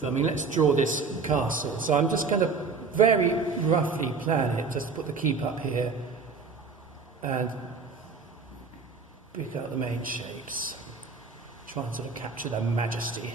So, I mean, let's draw this castle. So I'm just going to very roughly plan it, just put the keep up here and pick out the main shapes. Try and sort of capture their majesty.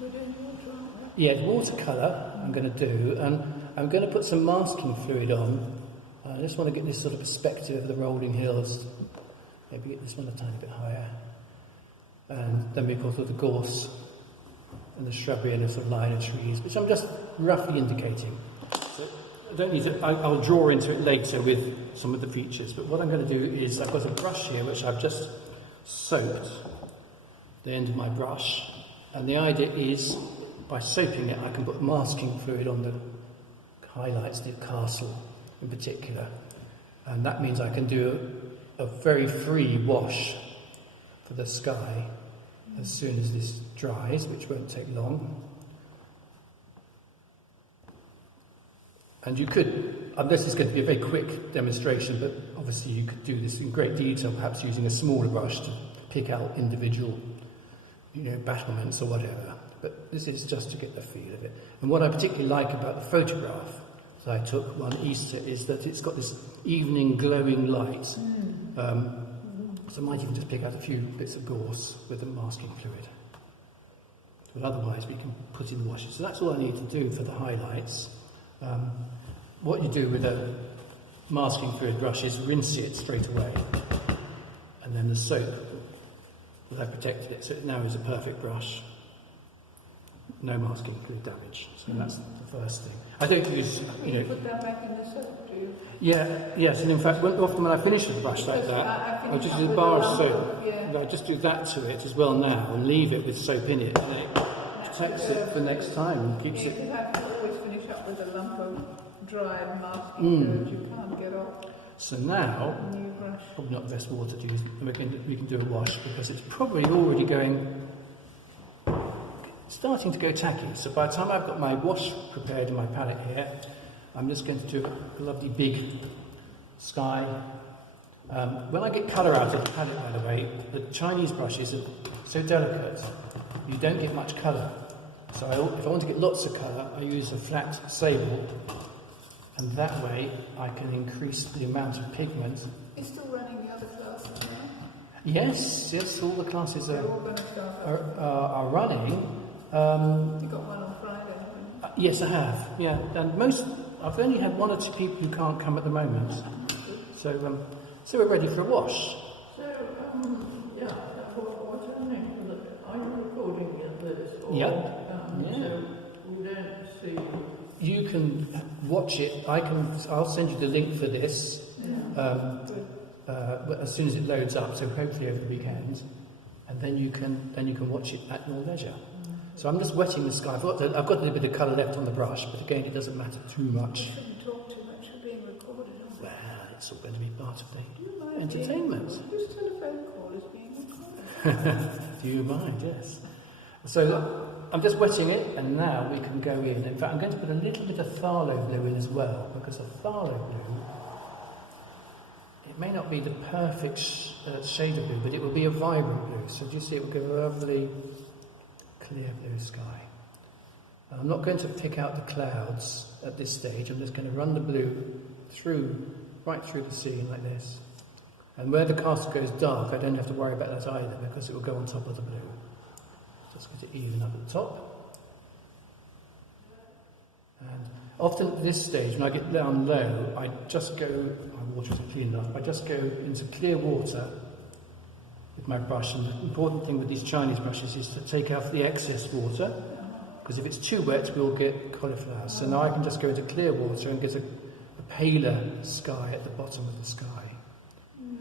We're doing water, aren't we? Yeah, watercolour I'm going to do, and I'm going to put some masking fluid on. I just want to get this sort of perspective of the rolling hills. Maybe get this one a tiny bit higher. And then we've got all the gorse and the shrubbery and the sort of line of trees, which I'm just roughly indicating. So I don't need to, I'll draw into it later with some of the features, but what I'm going to do is I've got a brush here which I've just soaked the end of my brush, and the idea is by soaping it I can put masking fluid on the highlights, the castle in particular, and that means I can do a very free wash for the sky as soon as this dries, which won't take long. And you could, this is going to be a very quick demonstration, but obviously you could do this in great detail, perhaps using a smaller brush to pick out individual, battlements or whatever. But this is just to get the feel of it. And what I particularly like about the photograph that I took one Easter is that it's got this evening glowing light. So I might even just pick out a few bits of gorse with the masking fluid. But otherwise we can put in the washes. So that's all I need to do for the highlights. What you do with a masking fluid brush is rinse it straight away. And then the soap will have protected it, so it now is a perfect brush. No masking fluid damage. So that's the first thing. I don't use, You put that back in the soap, do you? Yes, and in fact, often when I finish with a brush like that, I'll just use a bar of soap. Yeah. I just do that to it as well now and leave it with soap in it, and it protects it for next time and keeps it. Because I have to always finish up with a lump of dried masking fluid you can't get off. So now, probably not the best water to use, and we can do a wash because it's probably already starting to go tacky. So by the time I've got my wash prepared in my palette here, I'm just going to do a lovely big sky. When I get colour out of the palette, by the way, the Chinese brushes are so delicate, you don't get much colour. So if I want to get lots of colour, I use a flat sable, and that way I can increase the amount of pigment. You're still running the other classes now? Yes, all the classes They're all going to start are running. You got one on Friday, haven't you? Yes, I have. Yeah, and I've only had one or two people who can't come at the moment. So we're ready for a wash. So, what's happening? Are you recording this? Or, Yeah. So we don't see. You can watch it. I'll send you the link for this as soon as it loads up. So hopefully over the weekend, and then you can watch it at your leisure. So I'm just wetting the sky. I've got a little bit of colour left on the brush, but again, it doesn't matter too much. You shouldn't talk too much. You're being recorded. Well, it's all going to be part of the entertainment. Whose telephone call is being recorded? Do you mind? Yes. So I'm just wetting it, and now we can go in. In fact, I'm going to put a little bit of phthalo blue in as well, because a phthalo blue, it may not be the perfect shade of blue, but it will be a vibrant blue. So do you see it will give a lovely clear blue sky. I'm not going to pick out the clouds at this stage. I'm just going to run the blue right through the scene like this. And where the castle goes dark, I don't have to worry about that either, because it will go on top of the blue. Just going to even up at the top. And often at this stage, when I get down low, I just go, my water isn't clean enough, I just go into clear water with my brush. And the important thing with these Chinese brushes is to take off the excess water, because if it's too wet, we'll get cauliflower. So now I can just go into clear water and get a paler sky at the bottom of the sky.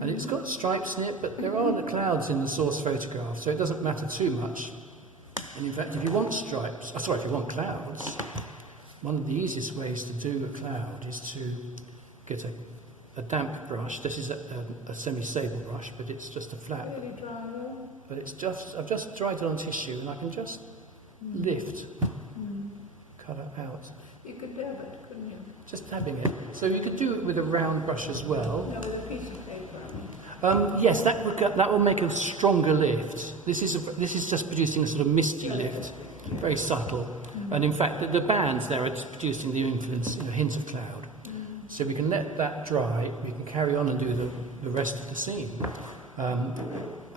And it's got stripes in it, but there are the clouds in the source photograph, so it doesn't matter too much. And in fact, if you want if you want clouds, one of the easiest ways to do a cloud is to get a damp brush. This is a semi-stable brush, but it's just a flat. Really dry, though. But I've just dried it on tissue, and I can just lift colour out. You could dab it, couldn't you? Just dabbing it. So you could do it with a round brush as well. No, with a piece of paper. Yes, that will make a stronger lift. This is just producing a sort of misty lift, very subtle. And in fact, the bands there are just producing the influence, hint of cloud. So we can let that dry, we can carry on and do the rest of the scene.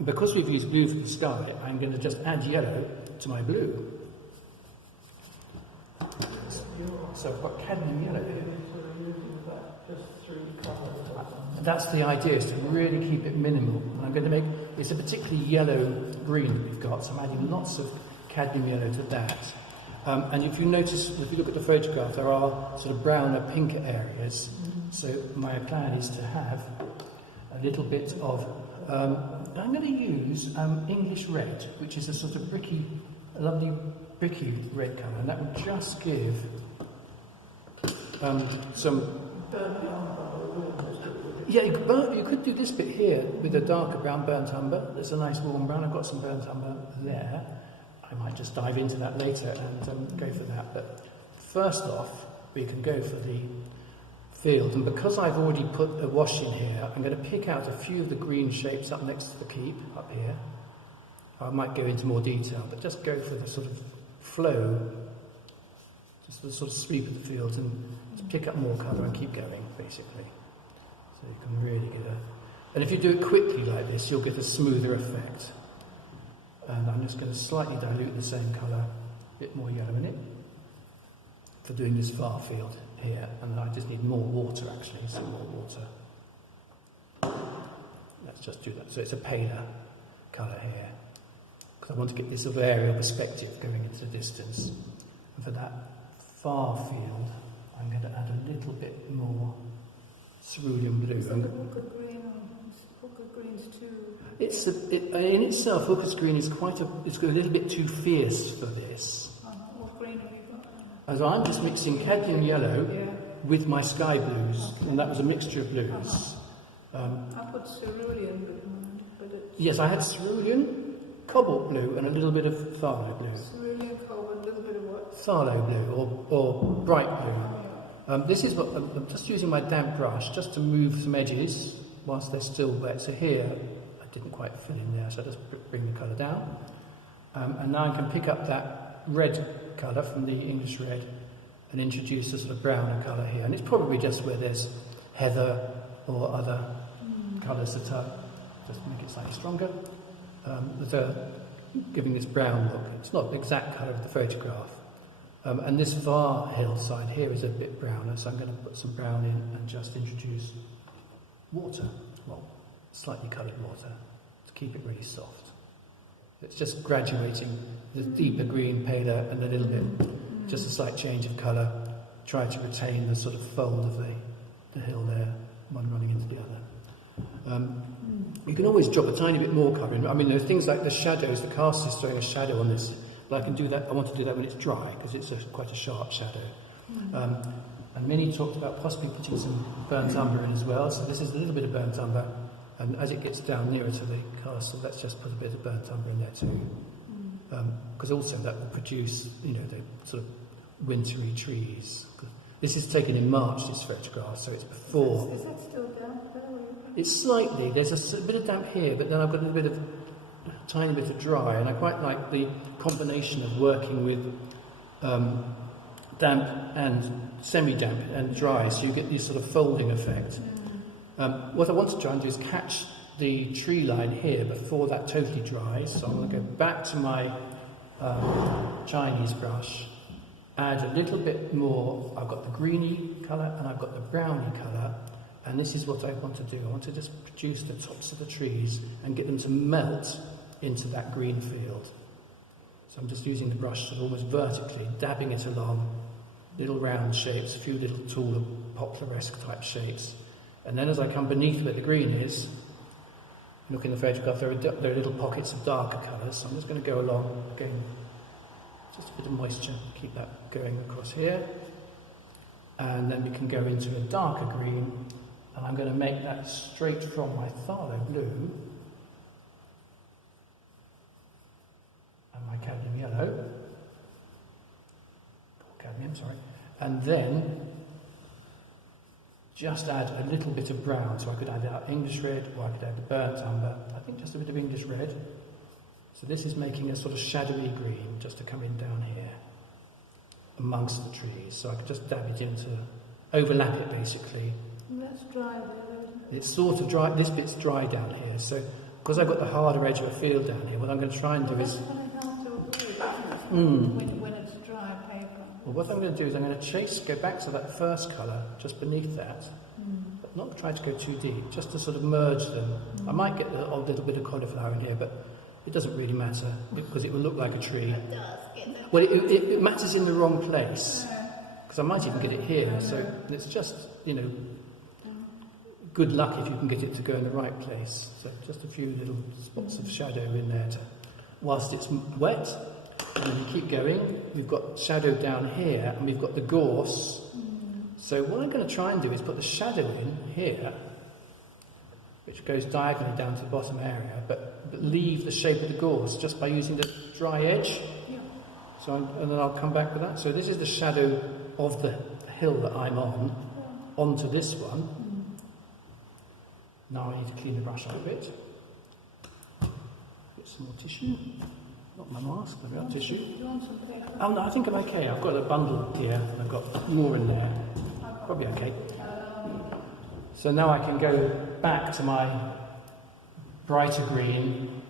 Because we've used blue for the sky, I'm going to just add yellow to my blue. So I've got cadmium yellow here. That's the idea, is to really keep it minimal. And I'm going to make, it's a particularly yellow-green that we've got, so I'm adding lots of cadmium yellow to that. And if you notice, if you look at the photograph, there are sort of browner, pinker areas. So my plan is to have a little bit of, I'm going to use English red, which is a sort of a lovely bricky red colour, and that will just give some... Yeah, you could do this bit here with a darker brown burnt umber. There's a nice warm brown. I've got some burnt umber there. I might just dive into that later and go for that. But first off, we can go for the field. And because I've already put a wash in here, I'm going to pick out a few of the green shapes up next to the keep, up here. I might go into more detail, but just go for the sort of flow, just the sort of sweep of the field, and just pick up more colour and keep going, basically. So you can really get a... And if you do it quickly like this, you'll get a smoother effect. And I'm just going to slightly dilute the same colour, a bit more yellow in it, for doing this far field here. And I just need more water, actually, some more water. Let's just do that. So it's a paler colour here, because I want to get this sort of aerial perspective going into the distance. And for that far field, I'm going to add a little bit more cerulean blue. It's like a Hooker green, Hooker green's too... in itself, Hooker's green is it's a little bit too fierce for this. What green have you got? As I'm just mixing cadmium yellow with my sky blues, and that was a mixture of blues. I put cerulean, but it's... Yes, I had cerulean, cobalt blue, and a little bit of phthalo blue. Cerulean, cobalt, a little bit of what? Phthalo blue, or bright blue. This is what I'm just using my damp brush just to move some edges whilst they're still wet. So here, I didn't quite fill in there, so I just bring the colour down. And now I can pick up that red colour from the English red and introduce a sort of browner colour here. And it's probably just where there's heather or other colours that are, just to make it slightly stronger, that are giving this brown look. It's not the exact colour of the photograph. And this far hillside here is a bit browner, so I'm going to put some brown in and just introduce water, well, slightly coloured water, to keep it really soft. It's just graduating the deeper green, paler, and a little bit, just a slight change of colour. Try to retain the sort of fold of the hill there, one running into the other. You can always drop a tiny bit more colour in. I mean, there are things like the shadows, the cast is throwing a shadow on this, but I can do that. I want to do that when it's dry, because it's quite a sharp shadow. And Minnie talked about possibly putting some burnt umber in as well, so this is a little bit of burnt umber, and as it gets down nearer to the castle, let's just put a bit of burnt umber in there too. Because also that will produce, the sort of wintry trees. This is taken in March, this photograph, so it's before. Is that still damp there? It's slightly, there's a bit of damp here, but then I've got a tiny bit of dry, and I quite like the combination of working with damp and semi-damp and dry, so you get this sort of folding effect. What I want to try and do is catch the tree line here before that totally dries, so I'm going to go back to my Chinese brush, add a little bit more. I've got the greeny colour and I've got the browny colour, and this is what I want to do. I want to just produce the tops of the trees and get them to melt into that green field. So I'm just using the brush sort of almost vertically, dabbing it along, little round shapes, a few little taller poplar-esque type shapes. And then as I come beneath where the green is, look in the photograph, there are little pockets of darker colours, so I'm just going to go along, again, just a bit of moisture, keep that going across here. And then we can go into a darker green, and I'm going to make that straight from my phthalo blue and my cadmium yellow, and then just add a little bit of brown. So I could add our English red, or I could add the burnt umber. I think just a bit of English red. So this is making a sort of shadowy green just to come in down here. amongst the trees. So I could just dab it overlap it basically. And that's dry there, isn't it? It's sort of dry, this bit's dry down here, so because I've got the harder edge of a field down here, what I'm going to try and do Well, is... that's what I have to avoid, isn't it? When it's dry paper. Well, what I'm going to do is I'm going to go back to that first colour, just beneath that, but not try to go too deep, just to sort of merge them. I might get a little bit of cauliflower in here, but it doesn't really matter, because it will look like a tree. It does, isn't it? Well, it matters in the wrong place, because I might even get it here, so it's just, good luck if you can get it to go in the right place. So just a few little spots of shadow in there whilst it's wet. And then we keep going. We've got shadow down here, and we've got the gorse. So what I'm going to try and do is put the shadow in here, which goes diagonally down to the bottom area, but leave the shape of the gorse just by using the dry edge. Yeah. And then I'll come back with that. So this is the shadow of the hill that I'm on, onto this one. Now I need to clean the brush up a bit. Get some more tissue. Not my mask, there we are, tissue. Do you want some paper? Oh no, I think I'm okay. I've got a bundle here, and I've got more in there. Probably okay. So now I can go back to my brighter green,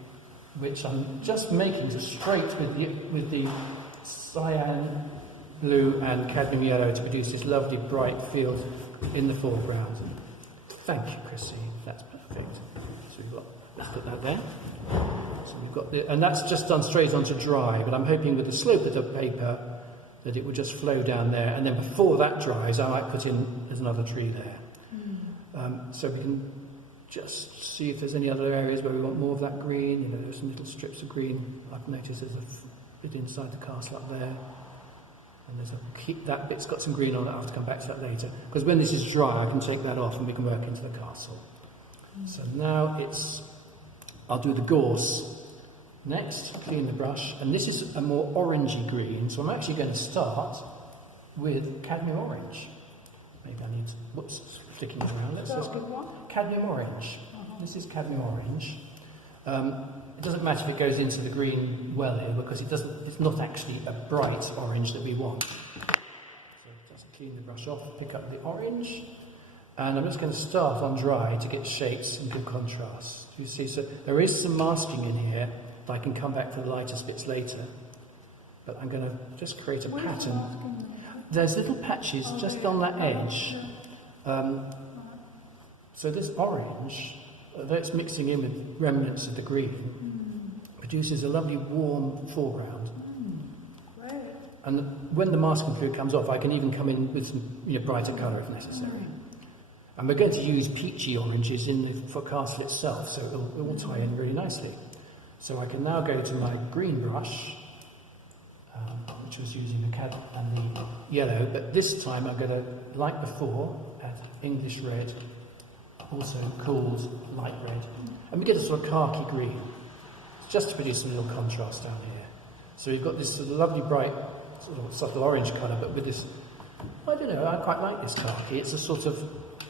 which I'm just making to straight with the cyan blue and cadmium yellow to produce this lovely bright field in the foreground. Thank you, Chrissy. That's perfect. So let's put that there. So we've got and that's just done straight onto dry, but I'm hoping with the slope of the paper that it will just flow down there, and then before that dries, I might put in there's another tree there. So we can just see if there's any other areas where we want more of that green. There's some little strips of green. I've noticed there's a bit inside the castle up there. And that bit's got some green on it. I'll have to come back to that later. Because when this is dry, I can take that off and we can work into the castle. So now I'll do the gorse next, clean the brush. And this is a more orangey green. So I'm actually going to start with cadmium orange. Maybe I need, whoops, flicking it around. Let's go. Cadmium orange. This is cadmium orange. It doesn't matter if it goes into the green well here, because it's not actually a bright orange that we want. So just clean the brush off, pick up the orange, and I'm just going to start on dry to get shapes and good contrast. You see, so there is some masking in here, but I can come back for the lighter bits later. But I'm going to just create a pattern. There's little patches just on that edge. So this orange, although it's mixing in with remnants of the green, produces a lovely warm foreground. Great. And when the masking fluid comes off, I can even come in with some brighter colour if necessary. And we're going to use peachy oranges in the castle itself, so it will tie in really nicely. So I can now go to my green brush, which was using the cad and the yellow, but this time I'm going to, like before, add English red, also called light red, and we get a sort of khaki green, just to produce some little contrast down here. So we've got this sort of lovely bright, sort of subtle orange colour, but with this, I don't know, I quite like this khaki. It's a sort of,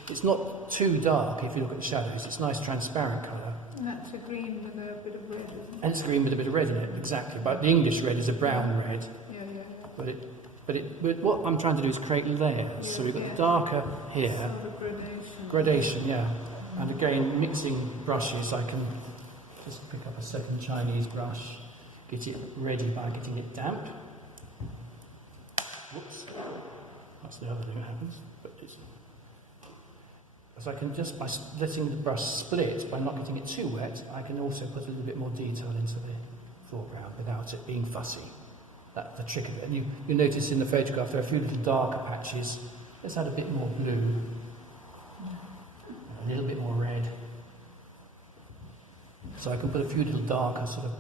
it's not too dark if you look at the shadows. It's a nice transparent colour. And that's a green with a bit of red, isn't it? And it's green with a bit of red in it, exactly. But the English red is a brown red. Yeah. But what I'm trying to do is create layers. So we've got the darker here. Sort of gradation. Gradation, yeah. And again, mixing brushes, I can just pick up a second Chinese brush, get it ready by getting it damp. Whoops. That's the other thing that happens. So I can just, by letting the brush split, by not getting it too wet, I can also put a little bit more detail into the foreground without it being fussy. That's the trick of it. And you notice in the photograph there are a few little darker patches. Let's add a bit more blue. A little bit more red. So I can put a few little darker sort of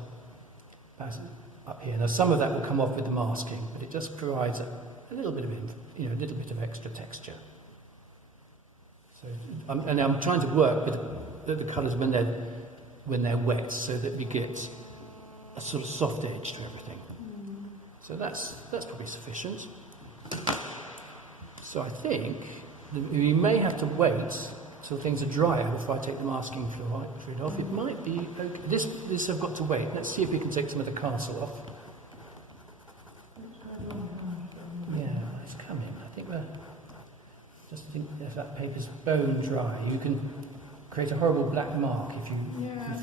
patterns up here. Now some of that will come off with the masking, but it just provides a little bit of, a little bit of extra texture. So, and I'm trying to work with the colours when they're wet, so that we get a sort of soft edge to everything. So that's probably sufficient. So I think we may have to wait till things are drier before I take the masking fluid off. It might be okay. This I've got to wait. Let's see if we can take some of the castle off. just think if that paper's bone dry, you can create a horrible black mark if you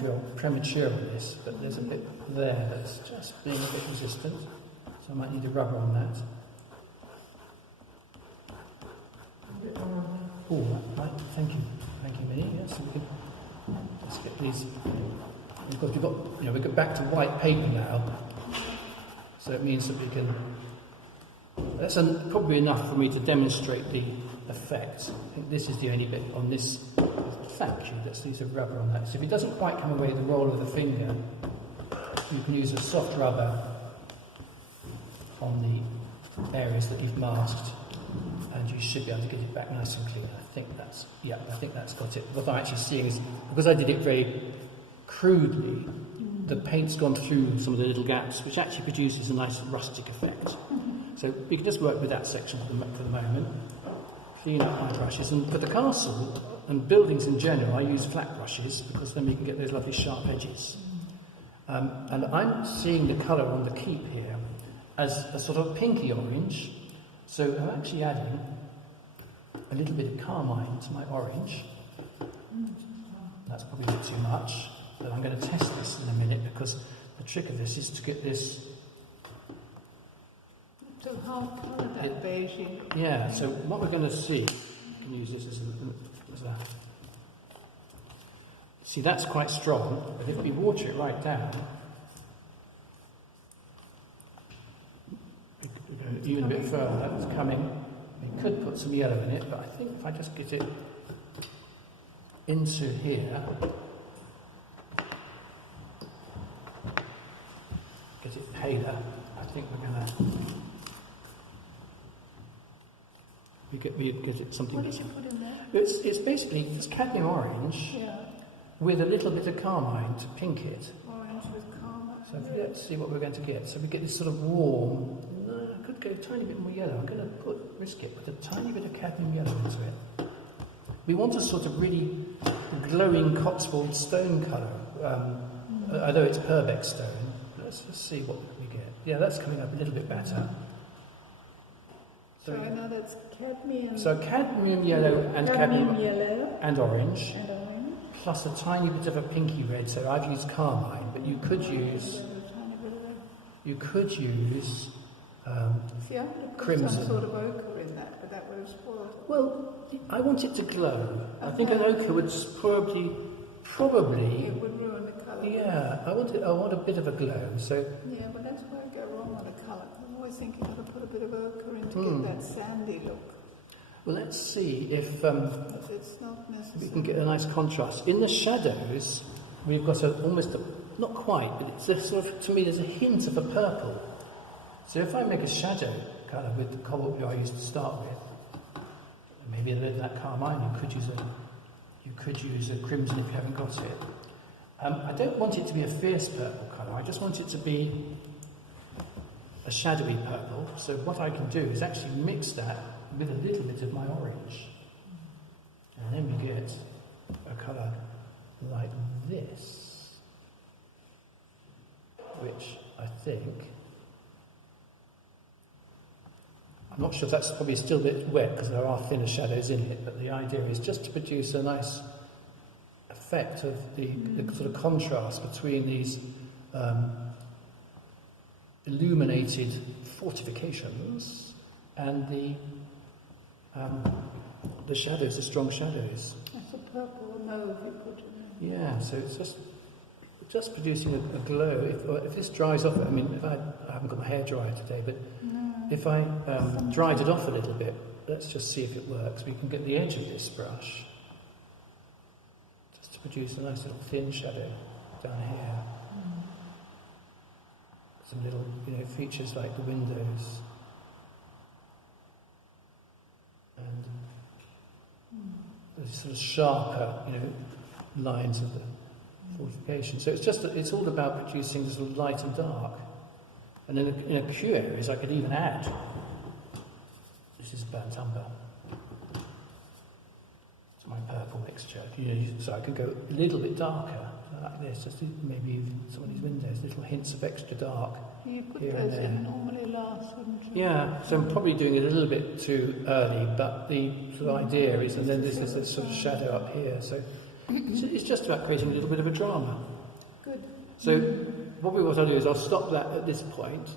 feel premature on this, but there's a bit there that's just being a bit resistant, so I might need a rubber on that. Oh, right, thank you, Minnie. Yes, so we can just get these. We've got back to white paper now, so it means that we can. That's probably enough for me to demonstrate the effect. I think this is the only bit on this. Thank you. Let's use a rubber on that. So if it doesn't quite come away the roll of the finger, you can use a soft rubber on the areas that you've masked, and you should be able to get it back nice and clean. I think that's got it. What I'm actually seeing is, because I did it very crudely, the paint's gone through some of the little gaps, which actually produces a nice rustic effect. So we can just work with that section for the moment. Clean up my brushes, and for the castle and buildings in general, I use flat brushes because then we can get those lovely sharp edges. And I'm seeing the colour on the keep here as a sort of pinky orange. So I'm actually adding a little bit of carmine to my orange. That's probably a bit too much, but I'm going to test this in a minute because the trick of this is to get this. So half colour that beige. Yeah, so what we're going to see, we can use this as a. See, that's quite strong, but if we water it right down, even a bit further, that's coming. We could put some yellow in it, but I think if I just get it into here, get it paler, I think we're going to. We get it something. What did you put in there? It's basically just cadmium orange with a little bit of carmine to pink it. Orange with carmine. So let's see what we're going to get. So we get this sort of warm. No, I could go a tiny bit more yellow. I'm going to risk it with a tiny bit of cadmium yellow into it. We want a sort of really glowing Cotswold stone colour, although it's Purbeck stone. Let's just see what we get. Yeah, that's coming up a little bit better. So I know that's cadmium. So cadmium yellow and cadmium yellow and orange, and orange, plus a tiny bit of a pinky red. So I've used carmine, but you could use See, I would have put crimson. some sort of ochre in that, but that would have spoiled it. Well, I want it to glow. I think an ochre would probably. It would ruin the colour. Yeah, I want a bit of a glow. So yeah, but that's where I go wrong on the colour. I'm always thinking I've got to put a bit of ochre in to get that sandy look. well, let's see if But it's not necessary. we can get a nice contrast. In the shadows, we've got not quite, but it's a sort of, to me, there's a hint of a purple. So if I make a shadow colour with the cobalt blue I used to start with, maybe a little of that carmine, you could use a crimson if you haven't got it. I don't want it to be a fierce purple colour, I just want it to be a shadowy purple. So what I can do is actually mix that with a little bit of my orange. And then we get a colour like this, which I think, I'm not sure if that's probably still a bit wet because there are thinner shadows in it, but the idea is just to produce a nice effect of the sort of contrast between these illuminated fortifications and the shadows, the strong shadows. That's a purple mauve you put in there. Yeah, so it's just producing a glow. If this dries off, I mean, I haven't got my hair dryer today, but if I dried it off a little bit, let's just see if it works. We can get the edge of this brush just to produce a nice little thin shadow down here. Some little, features like the windows. And there's sort of sharper, lines of the fortification. So it's all about producing sort of light and dark. And in a few areas I could even add, this is burnt umber, to my purple mixture. So I can go a little bit darker, like this, just maybe some of these windows, little hints of extra dark. You put here and those there. in normally last, wouldn't you? Yeah, so I'm probably doing it a little bit too early, but the sort of idea is, and then this is this sort of shadow up here, so it's just about creating a little bit of a drama. Good. So what I'll do is I'll stop that at this point,